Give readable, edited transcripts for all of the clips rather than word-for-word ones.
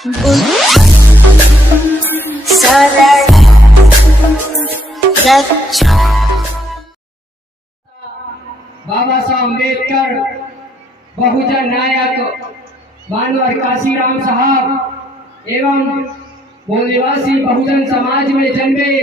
बाबा साहब अम्बेडकर बहुजन नायक मानवर काशीराम साहब एवं निवासी बहुजन समाज में जन्मे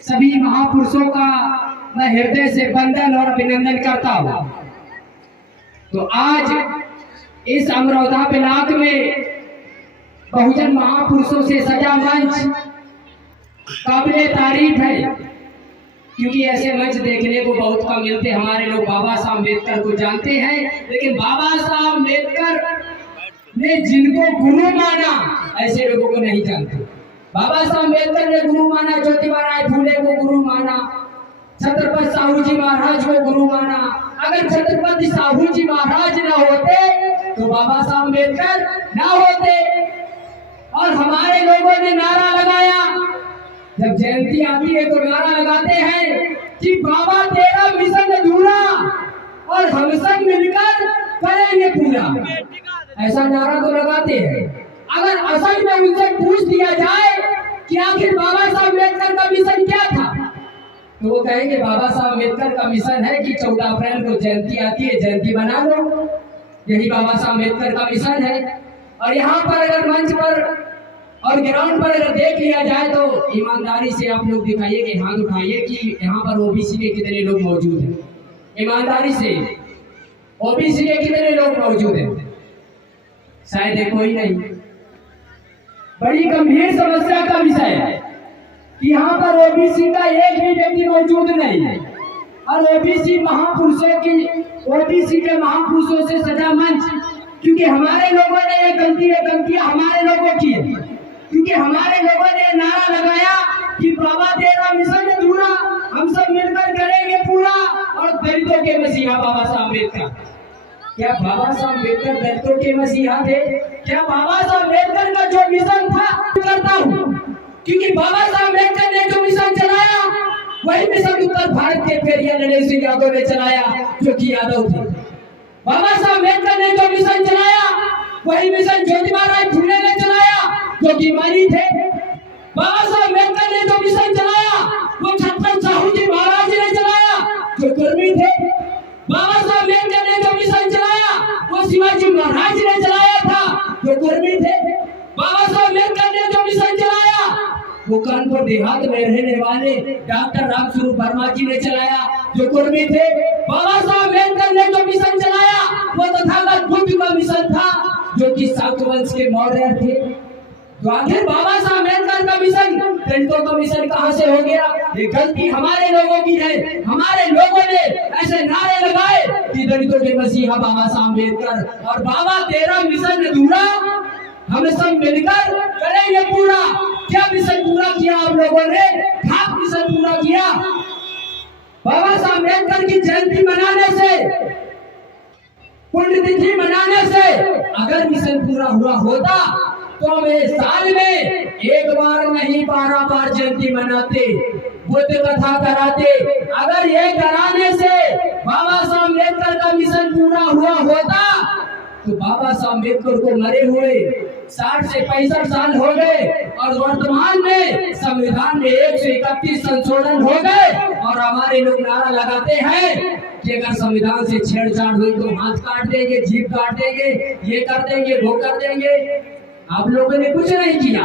सभी महापुरुषों का मैं हृदय से वंदन और अभिनंदन करता हूँ। तो आज इस अमरौधा ब्लॉक में बहुजन महापुरुषों से सजा मंच काबिले तारीफ है, क्योंकि ऐसे मंच देखने को बहुत कम मिलते। हमारे लोग बाबा साहब अम्बेडकर को जानते हैं, लेकिन बाबा साहब अम्बेडकर ने जिनको गुरु माना ऐसे लोगों को नहीं जानते। बाबा साहब अम्बेडकर ने गुरु माना, ज्योतिबा राय फूले को गुरु माना, छत्रपति साहू जी महाराज को गुरु माना। अगर छत्रपति साहू जी महाराज न होते तो बाबा साहब अम्बेडकर न होते। और हमारे लोगों ने नारा लगाया, जब जयंती आती है तो नारा लगाते हैं कि बाबा तेरा मिशन अधूरा और हम सब मिलकर करेंगे पूरा। ऐसा नारा तो लगाते हैं। अगर असल में उनसे पूछ दिया जाए कि आखिर बाबा साहब अम्बेडकर का मिशन क्या था, तो वो कहेंगे बाबा साहब अम्बेडकर का मिशन है कि 14 अप्रैल को जयंती आती है, जयंती बना लो। यही बाबा साहब अम्बेडकर का मिशन है। और यहाँ पर अगर मंच पर और ग्राउंड पर अगर देख लिया जाए तो ईमानदारी से आप लोग दिखाइए कि हाथ उठाइए कि यहाँ पर ओबीसी के कितने लोग मौजूद हैं। ईमानदारी से ओबीसी के कितने लोग मौजूद हैं? शायद कोई नहीं। बड़ी गंभीर समस्या का विषय है कि यहाँ पर ओबीसी का एक भी व्यक्ति मौजूद नहीं है। और ओबीसी के महापुरुषों से सजा मंच, क्योंकि हमारे लोगों ने ये गलती हमारे लोगों की है, क्योंकि हमारे लोगों ने नारा लगाया कि बाबा तेरा मिशन अधूरा, हम सब मिलकर करेंगे पूरा। और दलितों के मसीहा बाबा साहब अम्बेडकर, क्या बाबा साहब अम्बेडकर दलितों के मसीहा थे? क्या बाबा साहब अम्बेडकर का जो मिशन था करता हूँ, क्योंकि बाबा साहब अम्बेडकर ने जो मिशन चलाया वही मिशन उत्तर भारत के पेरिया नरेश सिंह यादव ने चलाया, जो कि यादव थे। बाबा साहब अम्बेडकर ने जो मिशन चलाया वही मिशन ज्योतिबा राय फूले ने चलाया, जो कि मनी थे। बाबा साहब अम्बेडकर ने जो मिशन चलाया वो छत्रपति साहू जी महाराज ने चलाया, जो कर्मी थे। बाबा साहब अम्बेडकर ने जो मिशन चलाया वो शिवाजी महाराज ने चलाया था, जो कर्मी थे। बाबा साहब अम्बेडकर ने जो मिशन चलाया वो कानपुर देहात में रहने वाले डॉक्टर रामस्वरूप वर्मा जी ने चलाया, जो कर्मी थे। बाबा साहब अम्बेडकर ने जो मिशन चलाया वो तथागत बुद्ध का मिशन था, जो कि शाक्त वंश के मौर्य थे। तो आखिर बाबा साहब अम्बेडकर का मिशन दलितों का मिशन कहाँ से हो गया? ये गलती हमारे लोगों की है। हमारे लोगों ने ऐसे नारे लगाए कि दलितों के मसीहा बाबा साहब अम्बेडकर और बाबा तेरा मिशन अधूरा, हम सब मिलकर करेंगे पूरा। क्या मिशन पूरा किया आप लोगों ने? खाक मिशन पूरा किया। बाबा साहब अम्बेडकर की जयंती मनाने से, पुण्यतिथि मनाने से अगर मिशन पूरा हुआ होता तो हम साल में एक बार नहीं 12 बार जयंती मनाते, बुद्ध कथा कराते। अगर ये कराने से बाबा साहब अम्बेडकर का मिशन पूरा हुआ होता तो बाबा साहब अम्बेडकर को मरे हुए 60 से 65 साल हो गए और वर्तमान में संविधान में 131 संशोधन हो गए। और हमारे लोग नारा लगाते हैं कि अगर संविधान से छेड़छाड़ हुई तो हाथ काट देंगे, जीभ काट देंगे, ये कर देंगे, वो कर देंगे। आप लोगों ने कुछ नहीं किया,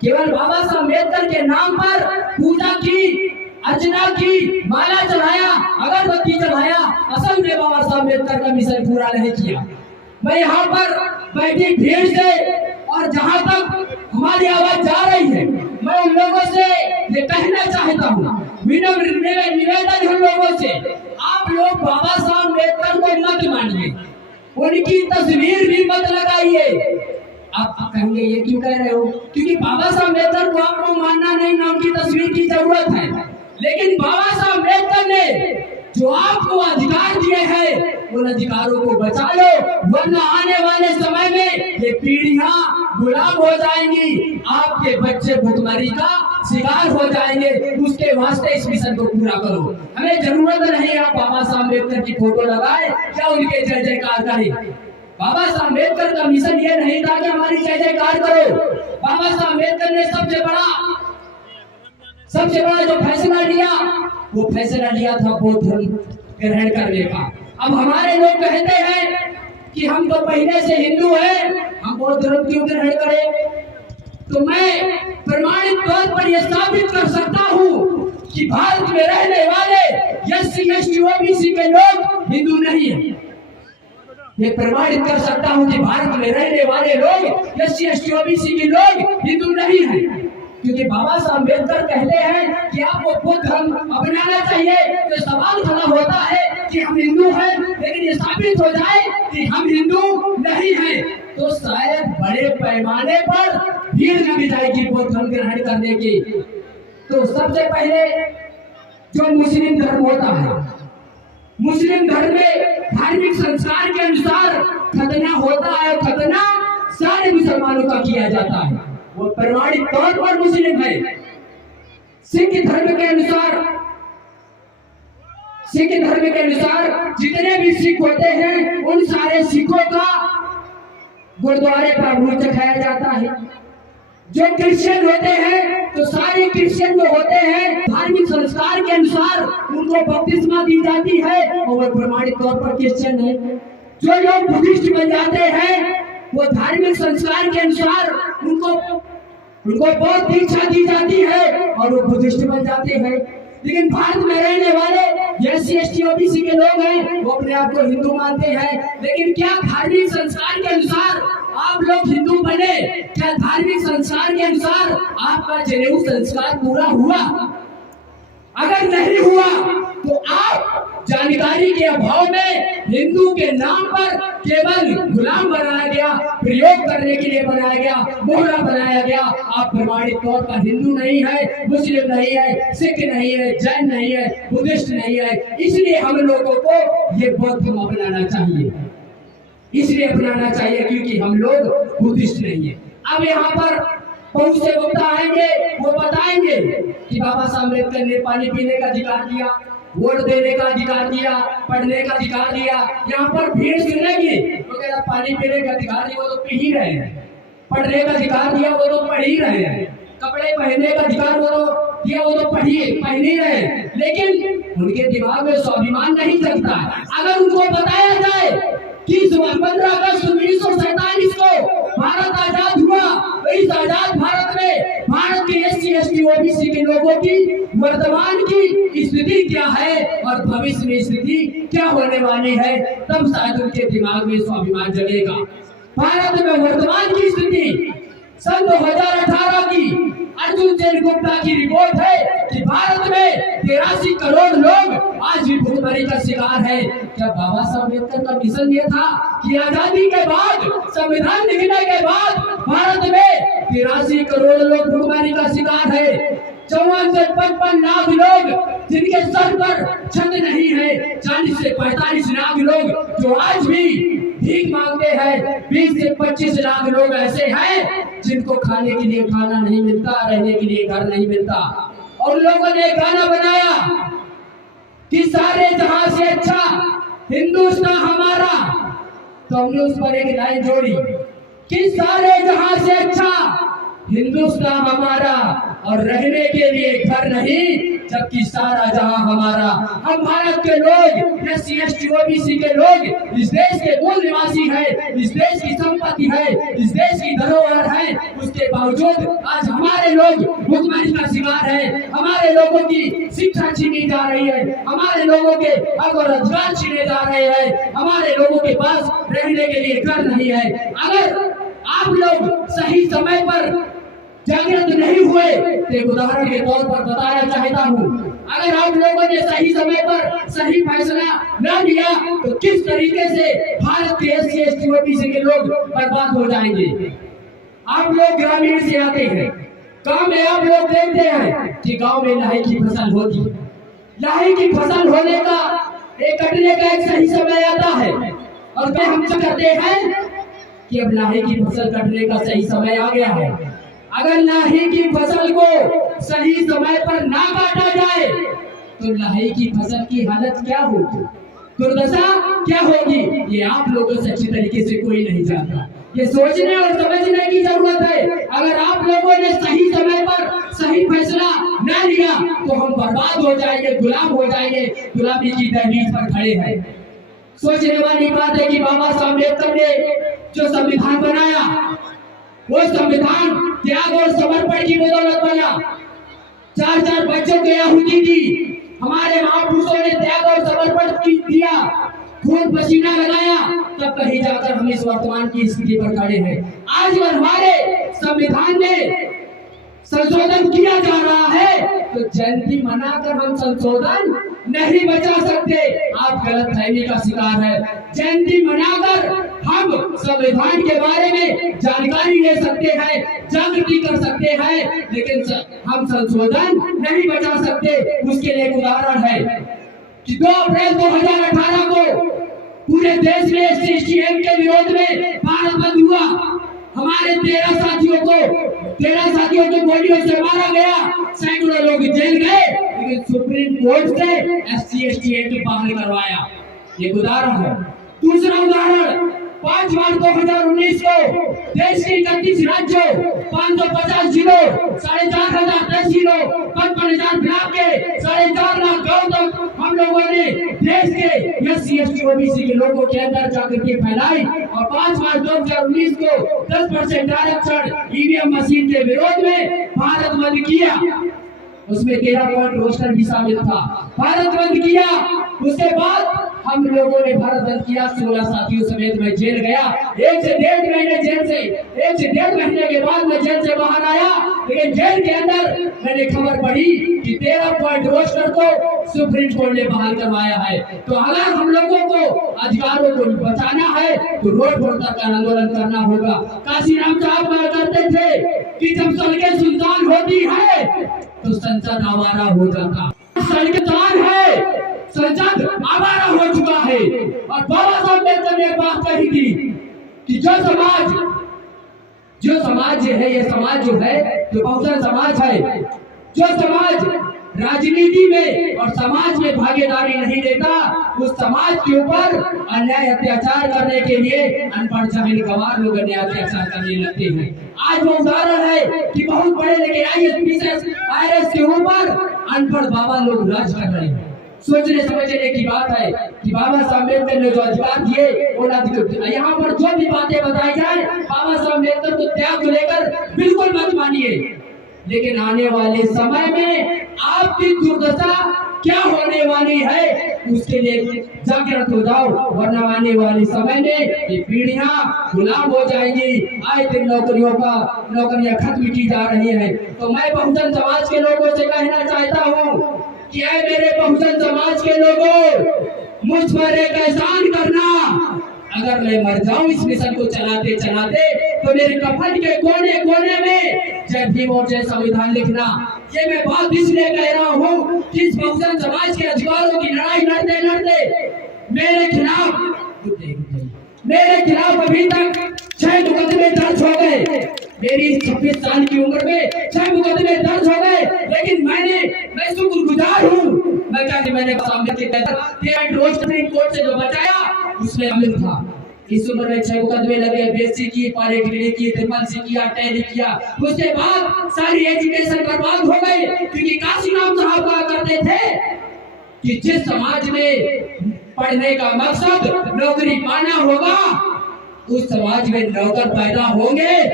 केवल बाबा साहब अम्बेडकर के नाम पर पूजा की, अर्चना की, माला चढ़ाया, अगरबत्ती चढ़ाया। असल में बाबा साहब अम्बेडकर का मिशन पूरा नहीं किया। मैं यहाँ पर बैठी भीड़ से और जहाँ तक हमारी आवाज जा रही है, मैं उन लोगों से ये कहना चाहता हूँ, विनम्र निवेदन उन लोगों से, आप लोग बाबा साहब अम्बेडकर को मत मानिए, उनकी तस्वीर भी मत लगाइए। आप कहेंगे ये क्यों कह रहे हो? क्योंकि बाबा साहब अम्बेडकर को आपको मानना नहीं, ना उनकी तस्वीर की जरूरत है। लेकिन बाबा साहब अम्बेडकर ने जो आपको अधिकार दिए हैं उन अधिकारों को बचा लो, वरना आने वाले समय में ये पीढ़ियां गुलाम हो जाएंगी, आपके बच्चे भुखमरी का शिकार हो जाएंगे। उसके वास्ते इस मिशन को पूरा करो। हमें जरूरत नहीं आप बाबा साहब अम्बेडकर की फोटो लगाए, क्या उनके जय जयकार करें। बाबा साहब अम्बेडकर का मिशन ये नहीं था कि हमारी जय जयकार करो। बाबा साहब अम्बेडकर ने सबसे बड़ा जो फैसला लिया, वो फैसला लिया था बौद्ध धर्म ग्रहण करने का। अब हमारे लोग कहते हैं कि हम तो पहले से हिंदू हैं, हम बौद्ध धर्म क्यों ग्रहण करें? तो मैं प्रमाणित तौर पर यह साबित कर सकता हूँ कि भारत में रहने वाले SC ST OBC के लोग हिंदू नहीं है। ये प्रमाणित कर सकता हूँ कि भारत में रहने वाले लोग SC ST OBC के लोग हिंदू नहीं है, क्योंकि बाबा साहब अम्बेडकर कहते हैं कि आपको बौद्ध धर्म अपनाना चाहिए। तो सवाल खड़ा होता है कि हम हिंदू हैं, लेकिन ये साबित हो जाए कि हम हिंदू नहीं हैं, तो शायद बड़े पैमाने पर भीड़ लग जाएगी बौद्ध धर्म ग्रहण करने की। तो सबसे पहले जो मुस्लिम धर्म होता है, मुस्लिम धर्म में धार्मिक संस्कार के अनुसार खतना होता है, खतना सारे मुसलमानों का किया जाता है, वो प्रमाणित तौर पर मुस्लिम है। सिख धर्म के अनुसार जितने भी सिख होते हैं, उन सारे सिखों का गुरुद्वारे पर अमृत चखाया जाता है। जो क्रिश्चियन होते हैं, तो सारे क्रिश्चियन जो होते हैं धार्मिक संस्कार के अनुसार उनको बपतिस्मा दी जाती है और वो प्रमाणित तौर पर क्रिश्चियन है। जो लोग बुद्धिस्ट बन जाते हैं, वो धार्मिक संस्कार के अनुसार उनको बौद्ध दीक्षा दी जाती है और वो बुद्धिस्ट बन जाते हैं। लेकिन भारत में रहने वाले SC ST OBC के लोग हैं, वो अपने आप को हिंदू मानते हैं। लेकिन क्या धार्मिक संस्कार के अनुसार आप लोग हिंदू बने? क्या धार्मिक संस्कार के अनुसार आपका जनेऊ संस्कार पूरा हुआ? अगर नहीं हुआ तो आप जानकारी के अभाव में हिंदू के नाम पर केवल गुलाम बनाया गया, प्रयोग करने के लिए बनाया गया, मोहरा बनाया गया। आप प्रमाणित तौर पर हिंदू नहीं है, मुस्लिम नहीं है, सिख नहीं है, जैन नहीं है, बुद्धिस्ट नहीं है। इसलिए हम लोगों को ये बौद्ध धर्म अपनाना चाहिए, इसलिए अपनाना चाहिए क्योंकि हम लोग बुद्धिस्ट नहीं है। अब यहाँ पर बहुत से वक्ता आएंगे, वो बताएंगे कि बाबा साहब अम्बेडकर ने पानी पीने का अधिकार दिया, वोट देने का अधिकार दिया, पढ़ने का अधिकार दिया। यहाँ पर भीड़ सुनेगी तो कहता पानी पीने का अधिकार दिया, वो तो पी ही रहे हैं, पढ़ने का अधिकार दिया, वो तो पढ़ ही रहे हैं, कपड़े पहनने का अधिकार वो तो दिया, वो तो पहन ही रहे हैं। लेकिन उनके दिमाग में स्वाभिमान नहीं जगता। अगर उनको बताया जाए कि 15 अगस्त 1947 को भारत आजाद हुआ, इस आजाद भारत में भारत के SC ST OBC के लोगों की वर्तमान की स्थिति क्या है और भविष्य में स्थिति क्या होने वाली है, तब शायद उनके दिमाग में स्वाभिमान जगेगा। भारत में वर्तमान की स्थिति सन 2018 की अर्जुन जैन गुप्ता की रिपोर्ट है कि भारत में 83 करोड़ लोग आज भी भूखमरी का शिकार है। क्या बाबा साहब अम्बेडकर का मिशन ये था कि आजादी के बाद, संविधान लिखने के बाद भारत में 83 करोड़ लोग भूखमरी का शिकार है? 54 से 55 लाख लोग जिनके सर पर छत नहीं है, 40 से 45 लाख लोग जो आज भी भीख मांगते हैं, 20 से 25 लाख लोग ऐसे हैं जिनको खाने के लिए खाना नहीं मिलता, रहने के लिए घर नहीं मिलता। और लोगों ने गाना बनाया कि सारे जहां से अच्छा हिंदुस्तान हमारा, तो हमने उस पर एक लाइन जोड़ी कि सारे जहां से अच्छा हिंदुस्तान हमारा और रहने के लिए घर नहीं, जबकि सारा जहां हमारा। हम भारत के लोग, SC ST OBC के लोग इस देश के मूल निवासी हैं, इस देश की संपत्ति है, इस देश की धरोहर है। उसके बावजूद आज हमारे लोग भूखमरी का शिकार है, हमारे लोगों की शिक्षा छीनी जा रही है, हमारे लोगों के हक और अधिकार छीने जा रहे हैं, हमारे लोगों के पास रहने के लिए घर नहीं है। अगर आप लोग सही समय पर जागृत नहीं हुए, तो एक उदाहरण के तौर पर बताना चाहता हूँ, अगर आप लोगों ने सही समय पर सही फैसला न लिया तो किस तरीके से भारत के SC ST OBC के लोग बर्बाद हो जाएंगे। आप लोग ग्रामीण से आते हैं, गांव में आप लोग देखते हैं कि गांव में लाही की फसल होती है। लाही की फसल होने का एक कटने का एक सही समय आता है, और फिर हम कहते हैं कि अब लाही की फसल कटने का सही समय आ गया है। अगर लाही की फसल को सही समय पर ना काटा जाए तो लाही की फसल की हालत क्या होगी? दुर्दशा क्या होगी ये आप लोगों से अच्छी तरीके से कोई नहीं जानता। ये सोचने और समझने की जरूरत है। अगर आप लोगों ने सही समय पर सही फैसला न लिया तो हम बर्बाद हो जाएंगे, गुलाम हो जाएंगे, गुलामी की दहलीज पर खड़े हैं। सोचने वाली बात है कि बाबा साहब अम्बेडकर ने जो संविधान बनाया वो संविधान त्याग और समर्पण की बदौलत बना। 4-4 बच्चों की आहुति दी, हमारे महापुरुषों ने त्याग और समर्पण किया, खून पसीना लगाया, तब कहीं जाकर हम इस वर्तमान की स्थिति पर खड़े हैं। आज अगर हमारे संविधान में संशोधन किया जा रहा है तो जयंती मनाकर हम संशोधन नहीं बचा सकते। आप गलतफहमी का शिकार है। जयंती मनाकर हम संविधान के बारे में जानकारी ले सकते हैं, जागृति कर सकते हैं, लेकिन हम संशोधन नहीं बचा सकते। उसके लिए एक उदाहरण है कि 2 अप्रैल 2018 को पूरे देश में SC/ST एक्ट के विरोध में भारत बंद हुआ। हमारे 13 साथियों को गोलियों से मारा गया, सैकड़ों लोग जेल गए, लेकिन सुप्रीम कोर्ट से SC/ST एक्ट बहाल करवाया। एक उदाहरण है। दूसरा उदाहरण 5 मार्च 2019 को देश के 31 राज्यों, 550 जिलों, 4,500 तहसीलों, 55,000 ब्लॉक के 4.5 लाख गाँव तक हम लोगों ने देश के SC/ST OBC के लोगों के अंदर जागृति फैलाई और 5 मार्च 2019 को 10% आरक्षण EVM मशीन के विरोध में भारत बंद किया। उसमें 13 पॉइंट रोस्टर भी शामिल था। भारत बंद किया, उसके बाद हम लोगों ने भारत बंद किया। 16 साथियों समेत मैं जेल गया। 1 से 1.5 महीने के बाद मैं जेल से बाहर आया, लेकिन जेल के अंदर मैंने खबर पढ़ी कि 13 पॉइंट रोस्टर को सुप्रीम कोर्ट ने बहाल करवाया है। तो अगर हम लोगों को अधिकारों को बचाना है तो रोड पर तक आंदोलन करना होगा। काशीराम साहब कहा करते थे कि जब सड़कें सुनसान होती है तो संसद आवारा हो जाता। सड़कें सुनसान है, संसद आवारा हो चुका है। और बाबा साहब अम्बेडकर ने बात कही थी कि जो समाज है, ये समाज जो है जो बहुजन समाज है, जो समाज राजनीति में और समाज में भागीदारी नहीं लेता, उस समाज के ऊपर अन्याय अत्याचार करने के लिए अनपढ़ जाहिल गंवार लोग अन्याय अत्याचार करने लगते हैं। आज वो उदाहरण है कि बहुत बड़े लेके IAS के ऊपर अनपढ़ बाबा लोग राज कर रहे हैं। सोचने समझने की बात है कि बाबा साहब अम्बेडकर ने जो अधिकार दिए वो यहाँ पर जो भी बातें बताई जाए बाबा साहब अम्बेडकर को त्याग को लेकर बिल्कुल मत मानिए, लेकिन आने वाले समय में आपकी दुर्दशा क्या होने वाली है उसके लिए जागृत हो जाओ, वरना आने वाले समय में ये पीढ़ियां गुलाम हो जाएंगी। आए दिन नौकरियां खत्म की जा रही है। तो मैं बहुजन समाज के लोगों से कहना चाहता हूँ कि ऐ मेरे बहुजन समाज के लोगों, मुझ पर एक एहसान करना। अगर मैं मर जाऊं इस मिशन को चलाते चलाते तो मेरे कफन के कोने कोने में जय भीम और जय संविधान लिखना। ये मैं बात इसलिए कह रहा हूँ कि इस बहुजन समाज के अधिकारों की लड़ाई लड़ते लड़ते मेरे खिलाफ अभी तक 6 मुकदमे दर्ज हो गए। मेरी 26 साल की उम्र में 6 मुकदमे दर्ज हो गए, लेकिन मैं शुक्रगुजार हूँ। मैंने सुप्रीम कोर्ट से जो बचाया उसमें शामिल था। इस उम्र में 6 मुकदमे लगे, BSc की, पॉलिटेक्निक की, ट्रिपल किया, टैली किया। उसके बाद सारी एजुकेशन बर्बाद हो गई, क्योंकि काशीराम साहब कहा करते थे कि जिस समाज में पढ़ने का मकसद नौकरी पाना होगा उस समाज में नौकर पैदा होंगे,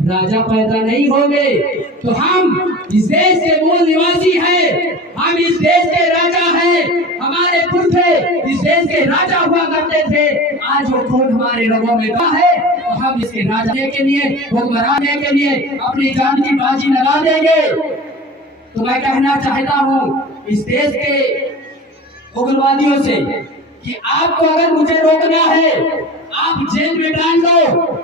राजा पैदा नहीं होंगे। तो हम इस देश के मूल निवासी हैं, हम इस देश के राजा हैं। हमारे पुरखे इस देश के राजा हुआ करते थे। आज वो खून हमारे रगों में है, तो हम इसके राजा के लिए, हुक्मराने के लिए अपनी जान की बाजी लगा देंगे। तो मैं कहना चाहता हूँ इस देश के उग्रवादियों से कि आपको अगर मुझे रोकना है आप जेल में डाल दो,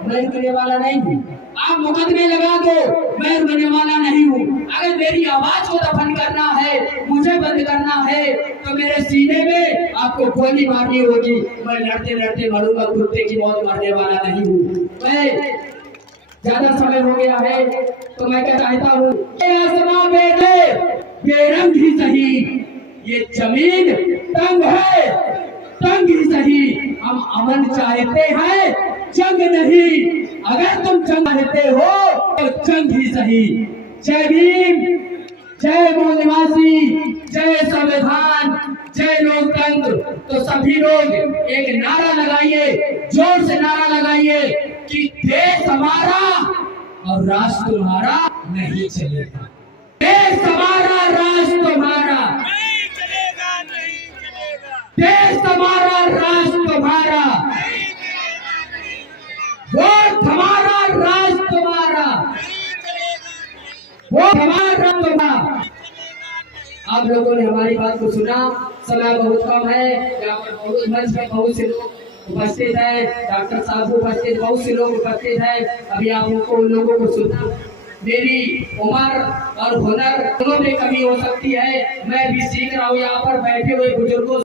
मैं रुकने वाला नहीं हूँ। आप मुकदमे लगा दो, मैं रुकने वाला नहीं हूँ। अगर मेरी आवाज को दफन करना है, मुझे बंद करना है, तो मेरे सीने में आपको गोली मारनी होगी। मैं लड़ते लड़ते मरूंगा, कुत्ते की मौत मरने वाला नहीं हूँ। मैं ज्यादा समय हो गया है तो मैं क्या चाहता हूँ, बेरंग ही सही, ये जमीन तंग है, तंग ही सही, हम अमन चाहते हैं जंग नहीं। अगर तुम जंग चाहते हो तो जंग ही सही। जय भीम, जय मूल निवासी, जय संविधान, जय लोकतंत्र। तो सभी लोग एक नारा लगाइए, जोर से नारा लगाइए कि देश हमारा और राष्ट्र तुम्हारा नहीं चलेगा। देश हमारा, राष्ट्र तुम्हारा नहीं चलेगा, नहीं चलेगा। देश हमारा, राष्ट्र तुम्हारा नहीं चलेगा, नहीं चलेगा। वोट हमारा, राष्ट्र तुम्हारा नहीं चलेगा, नहीं वोट हमारा, तुम्हारा। चलेगा, नहीं। आप लोगों ने हमारी बात को सुना। समय बहुत कम है, यहाँ पर बहुत मंच पे बहुत से लोग उपस्थित है, डॉक्टर साहब उपस्थित, बहुत से लोग उपस्थित है। अभी आप उनको उन लोगों को सुनना। मेरी उम्र और हुनर दोनों में कमी हो सकती है, मैं भी सीख रहा हूँ। यहाँ पर बैठे हुए बुजुर्गों